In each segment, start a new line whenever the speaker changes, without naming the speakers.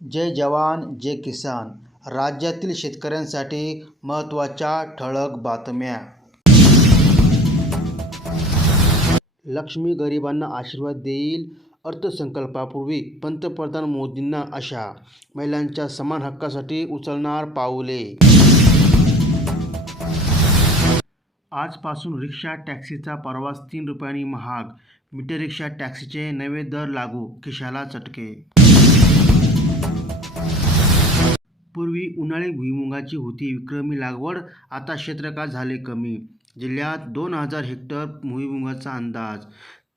जय जवान जय किसान. राज्यातील शेतकऱ्यांसाठी महत्त्वाच्या ठळक बातम्या. लक्ष्मी गरिबांना आशीर्वाद देईल अर्थसंकल्पापूर्वी पंतप्रधान मोदींना आशा. महिलांच्या समान हक्कासाठी उचलणार पाऊले. आजपासून रिक्षा टॅक्सीचा प्रवास तीन रुपयांनी महाग. मीटर रिक्षा टॅक्सीचे नवे दर लागू खिशाला चटके. पूर्वी उन्हाळी भुईमुगाची होती विक्रमी लागवड आता क्षेत्रकाळ झाले कमी. जिल्ह्यात दोन हजार हेक्टर भुईमुगाचा अंदाज.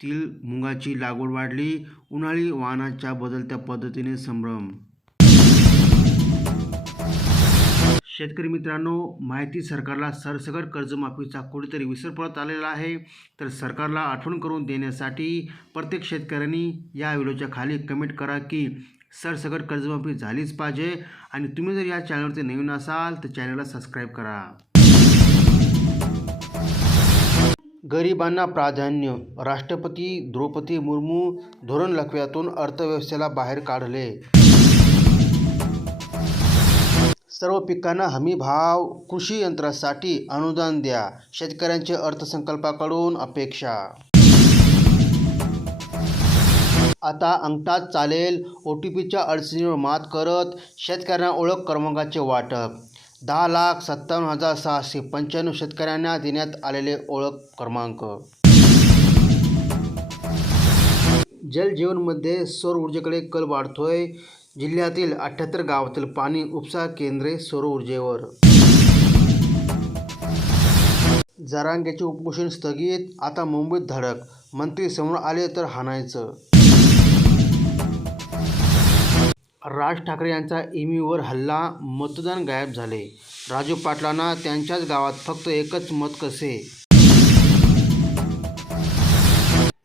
तील मुगाची लागवड वाढली उन्हाळी वाहनाच्या बदलत्या पद्धतीने संभ्रम. शेतकरी मित्रांनो माहिती सरकारला सरसकट कर्जमाफीचा कुठेतरी विसर पडत आलेला आहे. तर सरकारला आठवण करून देण्यासाठी प्रत्येक शेतकऱ्यांनी या व्हिडिओच्या खाली कमेंट करा की सरसकट कर्जमाफी झालीच पाहिजे. आणि तुम्ही जर या चॅनलवरती नवीन असाल तर चॅनलला सबस्क्राईब करा. गरिबांना प्राधान्य. राष्ट्रपती द्रौपदी मुर्मू धोरण लकव्यातून अर्थव्यवस्थेला बाहेर काढले. सर्व पिकांना हमी भाव कृषी यंत्रासाठी अनुदान द्या. शेतकऱ्यांचे अर्थसंकल्पाकडून अपेक्षा आता अंगठात चालेल. ओ टी पीच्या अडचणीवर मात करत शेतकऱ्यांना ओळख क्रमांकाचे वाटप. दहा लाख सत्तावन्न हजार सहाशे पंच्याण्णव शेतकऱ्यांना देण्यात आलेले ओळख क्रमांक. जलजीवनमध्ये सौर ऊर्जेकडे कल वाढतोय. जिल्ह्यातील अठ्ठ्याहत्तर गावातील पाणी उपसा केंद्रे सौर ऊर्जेवर. जरांगेचे उपोषण स्थगित. आता मुंबईत धडक. मंत्री समोर आले तर हाणायचं. राज ठाकरे यांचा इमीवर हल्ला मतदान गायब झाले. राजू पाटलांना त्यांच्याच गावात फक्त एकच मत कसे?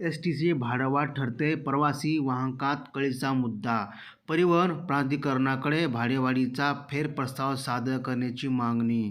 एस टीचे भाडवाढ ठरते प्रवासी वाहकात कळीचा मुद्दा. परिवहन प्राधिकरणाकडे भाडेवाढीचा फेरप्रस्ताव सादर करण्याची मागणी.